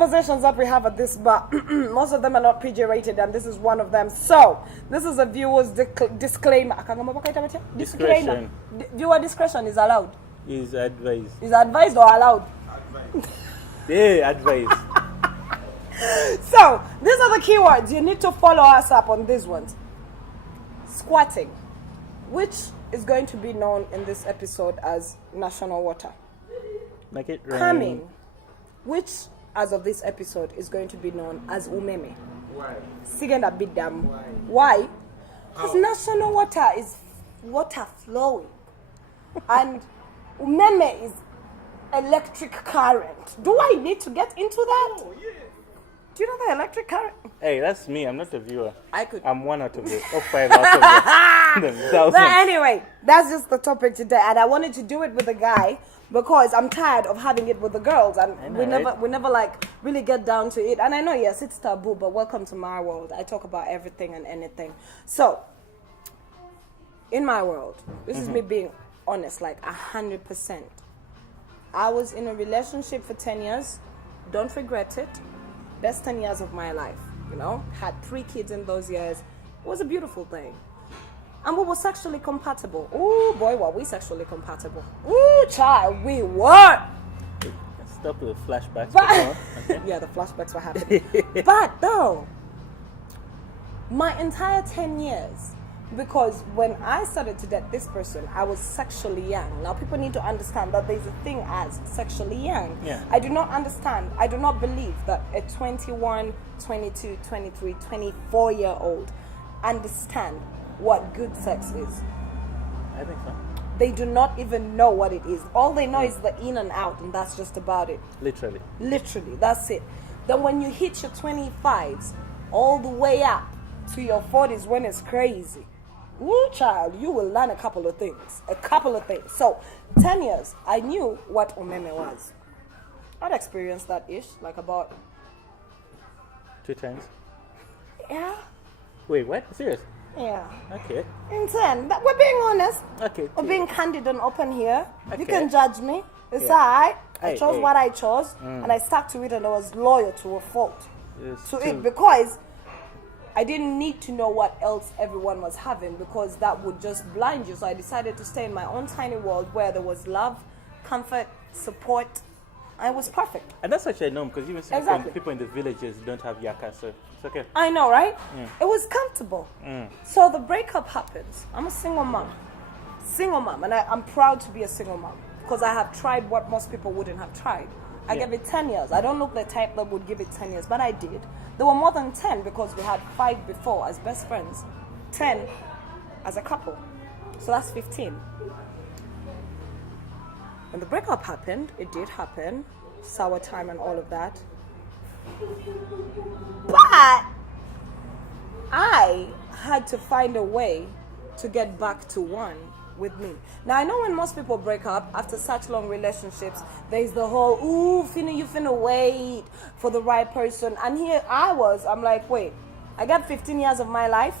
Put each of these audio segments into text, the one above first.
conversations that we have at this bar, most of them are not PG rated, and this is one of them. So, this is a viewer's disclaimer. Discretion. Viewer discretion is allowed. Is advised. Is advised or allowed? Yeah, advised. So, these are the keywords. You need to follow us up on these ones. Squatting, which is going to be known in this episode as national water. Make it rain. Coming, which as of this episode is going to be known as umeme. Why? Sigenda bidam. Why? Because national water is water flowing. And umeme is electric current. Do I need to get into that? Oh, yeah. Do you know the electric current? Hey, that's me. I'm not a viewer. I could. I'm 1 out of it. Or 5 out of it. But anyway, that's just the topic today. And I wanted to do it with a guy because I'm tired of having it with the girls. And we never like really get down to it. And I know, yes, it's taboo, but welcome to my world. I talk about everything and anything. So, in my world, this is me being honest, like 100%. I was in a relationship for 10 years. Don't regret it. Best 10 years of my life, you know. Had 3 kids in those years. It was a beautiful thing. And we were sexually compatible. Ooh, boy, were we sexually compatible. Ooh, child, we were. Stop with the flashbacks. But, yeah, the flashbacks were happening. But, though, my entire 10 years, because when I started to date this person, I was sexually young. Now, people need to understand that there's a thing as sexually young. Yeah. I do not understand. I do not believe that a 21, 22, 23, 24-year-old understand what good sex is. I think so. They do not even know what it is. All they know is the in and out, and that's just about it. Literally. Literally, that's it. Then when you hit your 25s, all the way up to your 40s when it's crazy, ooh, child, you will learn a couple of things. So, 10 years, I knew what umeme was. I'd experienced that ish, like about... 2 times. Yeah. Wait, what? Serious? Yeah. Okay. In 10. We're being honest. Okay. We're being candid and open here. Okay. You can judge me. It's Yeah. alright. I Hey, chose hey. what I chose, and I stuck to it, and I was loyal to a fault. It's To too- it, because I didn't need to know what else everyone was having, because that would just blind you. So I decided to stay in my own tiny world where there was love, comfort, support. And it was perfect. And that's actually a norm, because even some Exactly. people in the villages don't have yaka, so it's okay. I know, right? Yeah. It was comfortable. So the breakup happens. I'm a single mom. And I'm proud to be a single mom, because I have tried what most people wouldn't have tried. I Yeah. gave it 10 years. I don't look the type that would give it 10 years, but I did. There were more than 10 because we had 5 before as best friends, 10 as a couple. So that's 15. When the breakup happened, it did happen, sour time and all of that. But I had to find a way to get back to one with me. Now, I know when most people break up after such long relationships, there's the whole, ooh, you finna wait for the right person. And here I'm like, wait, I got 15 years of my life,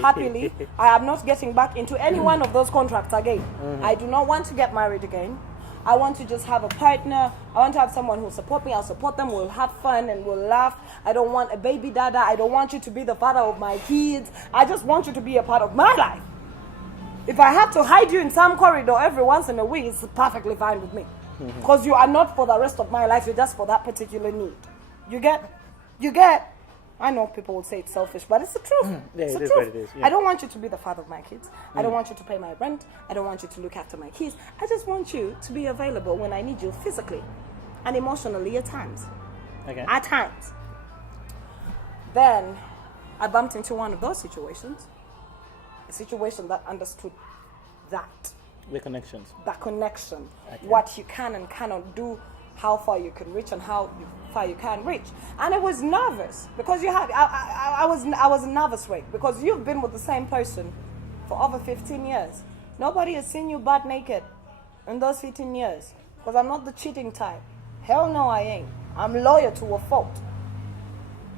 happily. I am not getting back into any one of those contracts again. I do not want to get married again. I want to just have a partner. I want to have someone who will support me. I'll support them. We'll have fun and we'll laugh. I don't want a baby dada. I don't want you to be the father of my kids. I just want you to be a part of my life. If I have to hide you in some corridor every once in a week, it's perfectly fine with me. Because you are not for the rest of my life. You're just for that particular need. You get? I know people will say it's selfish, but it's the truth. Yeah, it's it the is truth. what it is, yeah. I don't want you to be the father of my kids. I don't want you to pay my rent. I don't want you to look after my kids. I just want you to be available when I need you physically and emotionally at times. Okay. At times. Then I bumped into one of those situations. A situation that understood that. The connections. That connection. Okay. What you can and cannot do, how far you can reach and how far you can reach. And I was nervous because I was a nervous wreck because you've been with the same person for over 15 years. Nobody has seen you butt naked in those 15 years because I'm not the cheating type. Hell no, I ain't. I'm loyal to a fault.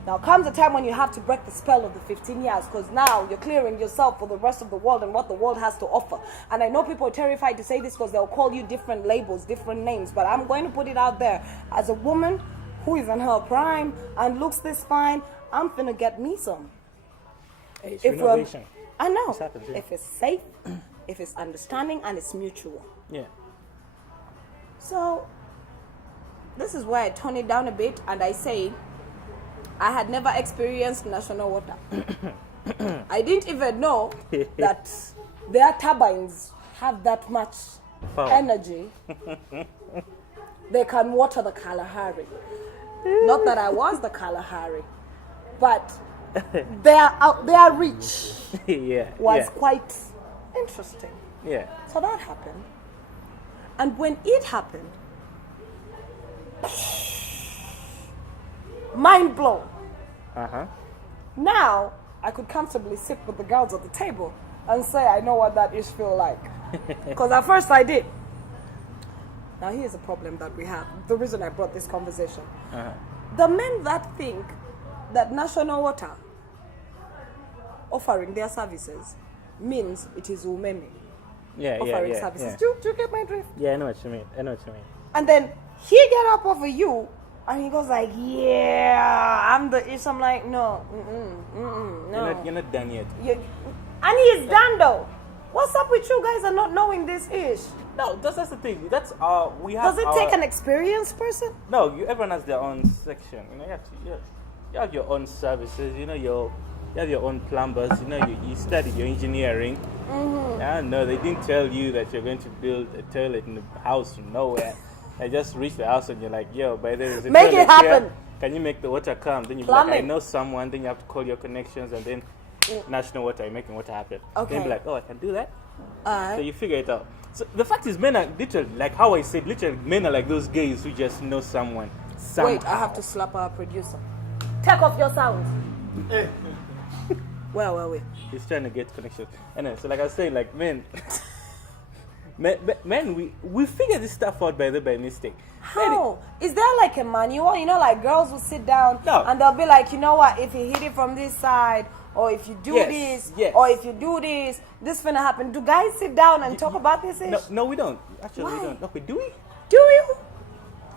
Now comes a time when you have to break the spell of the 15 years because now you're clearing yourself for the rest of the world and what the world has to offer. And I know people are terrified to say this because they'll call you different labels, different names, but I'm going to put it out there. As a woman who is in her prime and looks this fine, I'm finna get me some. It's If we're- renovation. I know. This happens, yeah. If it's safe, if it's understanding, and it's mutual. Yeah. So, this is where I tone it down a bit and I say, I had never experienced national water. I didn't even know that their turbines have that much Power. energy. They can water the Kalahari. Not that I was the Kalahari, but their reach Yeah. was yeah. quite interesting. Yeah. So that happened. And when it happened, mind blown. Uh-huh. Now I could comfortably sit with the girls at the table and say I know what that ish feel like. Because at first I did. Now here's a problem that we have. The reason I brought this conversation. Uh-huh. The men that think that National Water offering their services means it is women Yeah, offering yeah, services. yeah. Do you get my drift? Yeah, I know what you mean. I know what you mean. And then he get up over you and he goes like, yeah, I'm the ish. I'm like, no, no. You're not done yet. And he is done though. What's up with you guys and not knowing this ish? No, that's the thing. That's we have. Does it take an experienced person? No, everyone has their own section. You know, you have your own services. You know, you have your own plumbers. You know, you studied your engineering. Mm-hmm. I know they didn't tell you that you're going to build a toilet in the house from nowhere. I just reached the house and you're like, yo, by the way, there's a Make toilet it happen. here. Can you make the water come? Then you're like, I Plumbing. know someone. Then you have to call your connections and then National Water, you're making water happen. Okay. Then be like, oh, I can do that. So Alright. you figure it out. So the fact is, men are literally, like how I said, literally, men are like those gays who just know someone. Wait, I have to slap our producer. Take off your sound. Well. He's trying to get connections. Anyway, so like I was saying, like men, men, we figure this stuff out by mistake. How? Is there like a manual? You know, like girls will sit down No. and they'll be like, you know what, if you hit it from this side, or if you do Yes, this, yes. or if you do this finna happen. Do guys sit down and talk about this ish? No, we don't. Actually, Why? we don't. Okay, do we? Do you?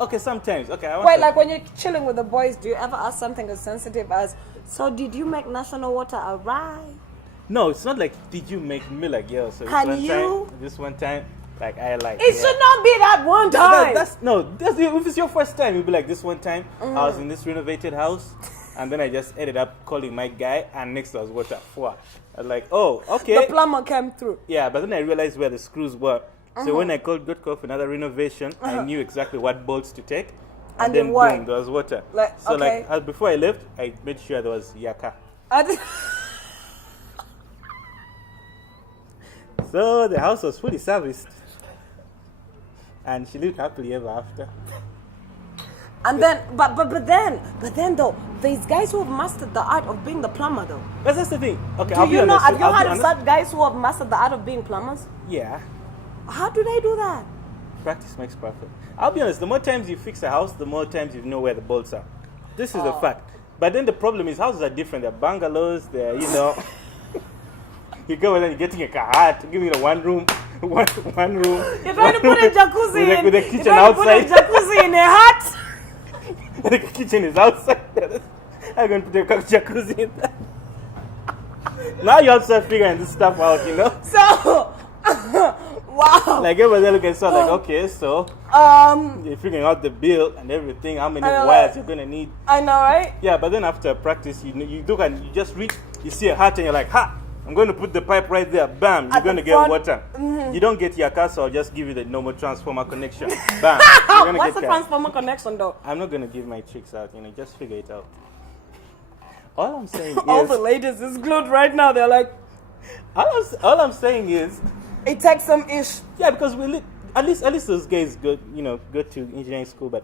Okay, sometimes. Okay, I want Wait, to, like when you're chilling with the boys, do you ever ask something as sensitive as, so did you make National Water a ride? No, it's not like, did you make me like, yo, so Can this one time, like, I like. It should not be that one time. If it's your first time, you'll be like, this one time, I was in this renovated house, and then I just ended up calling my guy, and next was water. I was like, oh, okay. The plumber came through. Yeah, but then I realized where the screws were. So when I got called for another renovation, I knew exactly what bolts to take. And then it worked. boom, there was water. Like, So okay. like before I left, I made sure there was yaka. So the house was fully serviced. And she lived happily ever after. And then, but then though, there's guys who have mastered the art of being the plumber though. But that's the thing. Okay, Do I'll be you know? honest. Have you I'll be heard of honest. such guys who have mastered the art of being plumbers? Yeah. How do they do that? Practice makes perfect. I'll be honest, the more times you fix a house, the more times you know where the bolts are. This is a fact. But then the problem is houses are different. They're bungalows, they're, you know. You go and then you're getting a kahat, give me the one room. One room. You're trying to put a jacuzzi with a in. kitchen You're trying to put a outside. jacuzzi in a hut. The kitchen is outside. I'm going to put a jacuzzi in there. Now you have to start figuring this stuff out, you know? So, wow. Like everybody look at stuff like, okay, so you're figuring out the bill and everything, how many I know, wires right? you're going to need. I know, right? Yeah, but then after practice, you look and you just reach, you see a hat and you're like, ha! I'm going to put the pipe right there. Bam! You're At going the to get front. water. You don't get your car, so I'll just give you the normal transformer connection. Bam! You're gonna What's the get transformer connection though? I'm not going to give my tricks out, you know, just figure it out. All I'm saying All is, the ladies is glued right now. They're like, all I'm saying is, it takes some ish. yeah, because at least those guys go to engineering school, but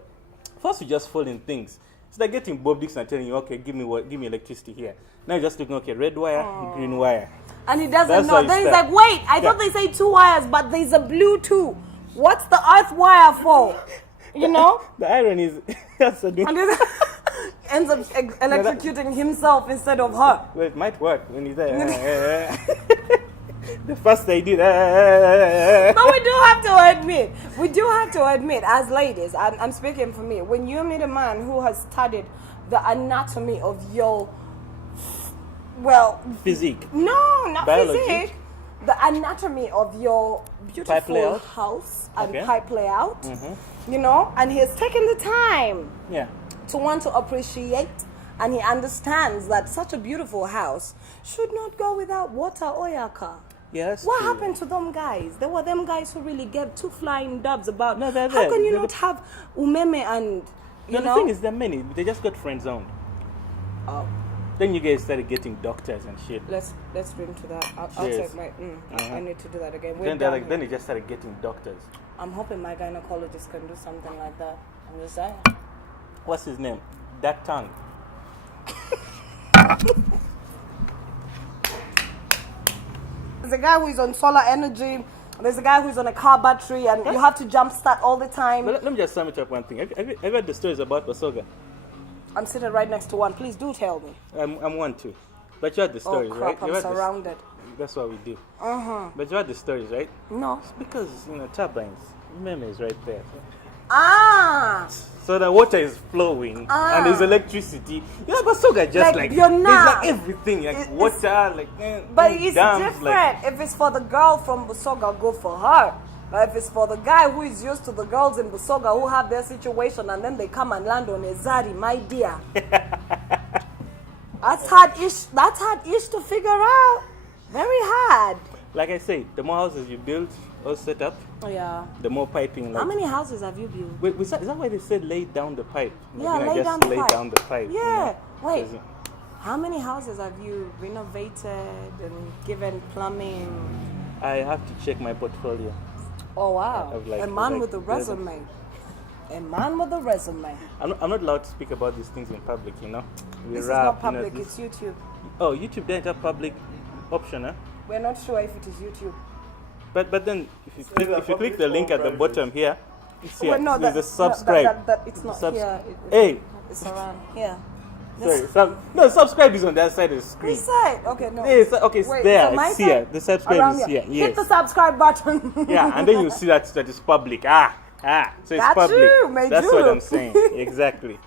first we just fall in things. It's like getting Bob Dixon telling you, okay, give me electricity here. Now you're just looking, okay, red wire, green wire. And he doesn't That's know. how you Then he's start. like, wait, I thought they say 2 wires, but there's a blue too. What's the earth wire for? You know? The irony is, that's a And then ends up electrocuting himself instead of her. well, it might work when he's there. The first I did. But we do have to admit, as ladies, I'm speaking for me, when you meet a man who has studied the anatomy of your, Physique. no, not Biology? physique, the anatomy of your Pipe beautiful layout? house and Okay. pipe layout, you know, and he has taken the time Yeah. to want to appreciate, and he understands that such a beautiful house should not go without water or yaka. Yeah, that's What true. happened to them guys? There were them guys who really gave two flying dubs about No, they're how there. can you They're not have umeme and you No, know? the thing is, there are many. They just got friend zoned. Oh, Then you guys started getting doctors and shit. let's drink to that. I'll Cheers. take my. I need to do that again. We're Then done like, here. then they just started getting doctors. I'm hoping my gynecologist can do something like that. I'm just saying. What's his name? That tongue. There's a guy who is on solar energy. There's a guy who's on a car battery, and you have to jump start all the time. But let me just sum it up one thing. Have you heard the stories about Basoga? I'm sitting right next to one. Please do tell me. I'm one too. But you heard the Oh stories, crap! right? You I'm heard surrounded. That's what we do. But you heard the stories, right? No. It's because, turbines. Meme is right there. Ah. So the water is flowing and there's electricity. Basoga just Like, like you're there's not. like everything, like It's- water, like But it's dams, different. like- If it's for the girl from Busoga, go for her. But if it's for the guy who is used to the girls in Busoga who have their situation and then they come and land on a Zari, my dear. That's hard ish to figure out. Very hard. Like I say, the more houses you build or set up, Yeah. the more piping. Like, How many houses have you built? Wait, is that why they said lay down the pipe? Like, Yeah, lay just down the lay pipe. down the pipe. Yeah. Wait. 'Cause, How many houses have you renovated and given plumbing? I have to check my portfolio. Oh wow. Of like- a man like with a resume. resume. A man with a resume. I'm not allowed to speak about these things in public, We This is rap, not public, this- it's YouTube. Oh, YouTube didn't have public option, huh? We're not sure if it is YouTube. But then if you click, either if you click public the link or at the private. bottom here, it's here. Well, no, There's that- a subscribe. that it's not Subs- here. Hey. It's around here. Sorry, no, subscribe is on the other side of the screen. This side. Okay, no. Hey, okay, it's Wait, there. so my It's side? here. The subscribe Around is here. Hit Yes. the subscribe button. Yeah, and then you see that it's public. So it's That's public. you, my That's what Jew. I'm saying. Exactly.